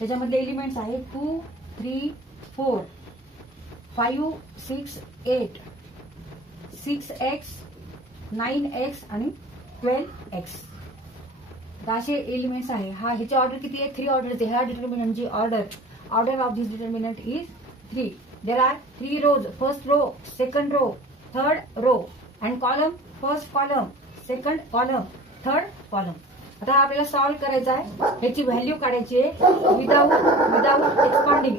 त्याच्यामध्ये एलिमेंट्स आहे 2, 3, 4, 5, 6, 8, 6x, 9x आणि 12x. असे एलिमेंट्स आहे. हा ह्याची ऑर्डर किती आहे? 3 ऑर्डर. ह्या डिटर्मिनंटची order of this determinant is 3. There are 3 rows. First row, second row, third row and column. First column, second column, third column. आता आपल्याला सॉल्व्ह करायचा आहे. ह्याची व्हॅल्यू काढायची आहे विदाउट एक्सपांडिंग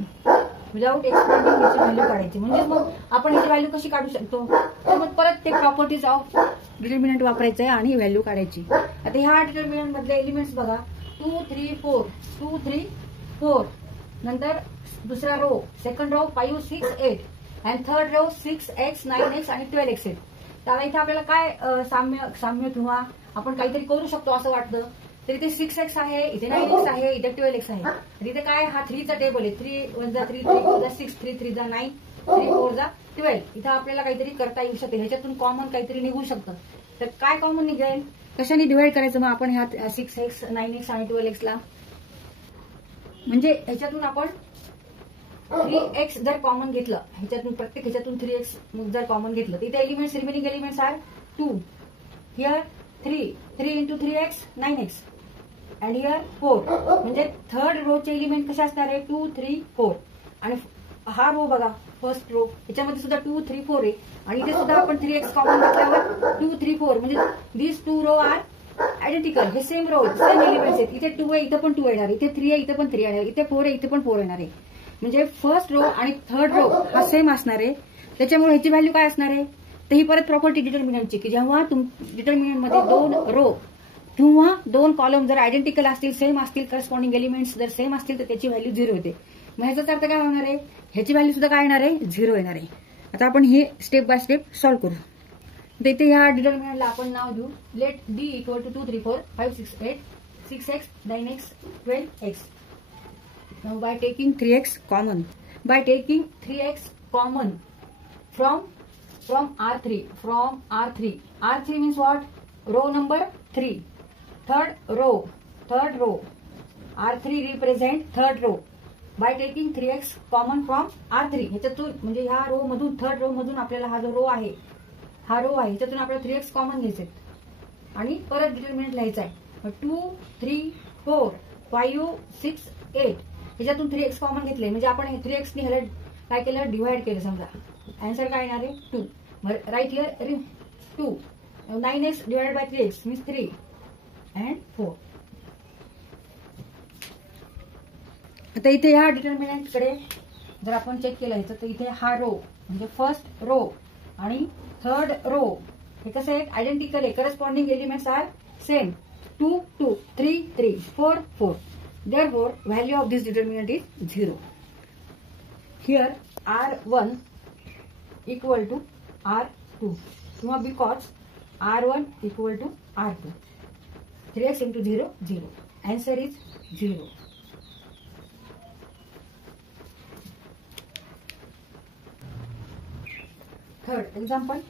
ह्याची व्हॅल्यू काढायची. म्हणजे मग आपण ह्याची व्हॅल्यू कशी काढू शकतो? तर मग परत ते प्रॉपर्टीज ऑफ डिटर्मिनंट वापरायचं आहे आणि व्हॅल्यू काढायची. आता ह्या डिटर्मिनंट मधले एलिमेंट्स बघा 2, 3, 4, 2, 3, 4. नंतर दुसरा row, second row 5, 6, 8 and third row 6x, 9x आणि 12x आहे. तर इथे आपल्याला काय साम्य किंवा आपण काहीतरी करू शकतो असं वाटतं. तर इथे 6x आहे, इथे 9x आहे, इथे 12x आहे. तर इथे काय हा 3चा टेबल आहे. 3 1 जा 3, 3 2 जा 6, 3 3 जा 9, 3 4 जा 12. इथं आपल्याला काहीतरी करता येऊ शकते. ह्याच्यातून कॉमन काहीतरी निघू शकतं. तर काय कॉमन निघेल? कशाने डिवाइड करायचं मग आपण ह्या 6x, 9x आणि 12x ला? म्हणजे ह्याच्यातून आपण 3x जर कॉमन घेतलं, प्रत्येक ह्याच्यातून 3x जर कॉमन घेतलं तर इथे elements, remaining elements are 2. Here 3 into 3x 9x and here 4. म्हणजे थर्ड रोचे एलिमेंट कसे असणार आहे? 2, 3, 4. आणि हा रो बघा, फर्स्ट रो, याच्यामध्ये सुद्धा 2, 3, 4 आहे. आणि इथे सुद्धा आपण 3x कॉमन घेतल्यावर 2, 3, 4. म्हणजे दिस 2 रो आर आयडेंटिकल. हे सेम रो, सेम एलिमेंट्स आहेत. इथे 2 आहे, इथे पण 2 येणार आहे. इथे 3 आहे, इथे पण 3 येणार आहे. इथे 4 आहे, इथे पण 4 येणार आहे. म्हणजे फर्स्ट रो आणि थर्ड रो हा सेम असणार आहे. त्याच्यामुळे ह्याची व्हॅल्यू काय असणार आहे? तर ही परत प्रॉपर्टी डिटर्मिनंटची की जेव्हा डिटर्मिनंटमध्ये 2 रो किंवा 2 कॉलम जर आयडेंटिकल असतील, सेम असतील, करस्पॉन्डिंग एलिमेंट्स जर सेम असतील तर त्याची व्हॅल्यू 0 होते. मग ह्याचा अर्थ काय होणार आहे? ह्याची व्हॅल्यू सुद्धा काय येणार आहे? 0 येणार आहे. आता आपण हे स्टेप बाय स्टेप सॉल्व्ह करू. तर इथे ह्या डिटर्मिनंटला आपण नाव देऊ late d equal to 2, 3, 4, 5, 6, 8, 6x, 9x, 12x. Now by taking 3x common, from R3, R3 means what? Row number 3, third row, R3 represent third row. By taking 3x common from R3, ह्याच्यातून म्हणजे ह्या row मधून, third row मधून आपल्याला हा जो row आहे ह्याच्यातून आपल्याला 3x कॉमन घ्यायचे आणि परत डिटर्मिनंट लिहायचा आहे. 2, 3, 4, 5, 6, 8 ह्याच्यातून 3x कॉमन घेतले म्हणजे आपण 3x ने ह्याला काय केलं? डिवाइड केलं. समजा आन्सर काय येणार आहे? 2. Right here 2. 9x divide by 3x means 3 and 4. आता इथे ह्या डिटर्मिनंट कडे जर आपण चेक केलं ह्याचं तर इथे हा रो म्हणजे फर्स्ट रो आणि थर्ड रो हे कसं आहे? आयडेंटिकल आहे. Corresponding elements are same. 2, 2, 3, 3, 4, 4. Therefore, value of this determinant is 0. Here, R1 equal to R2. Because R1 equal to R2. 3x into 0, 0. Answer is 0. Third example.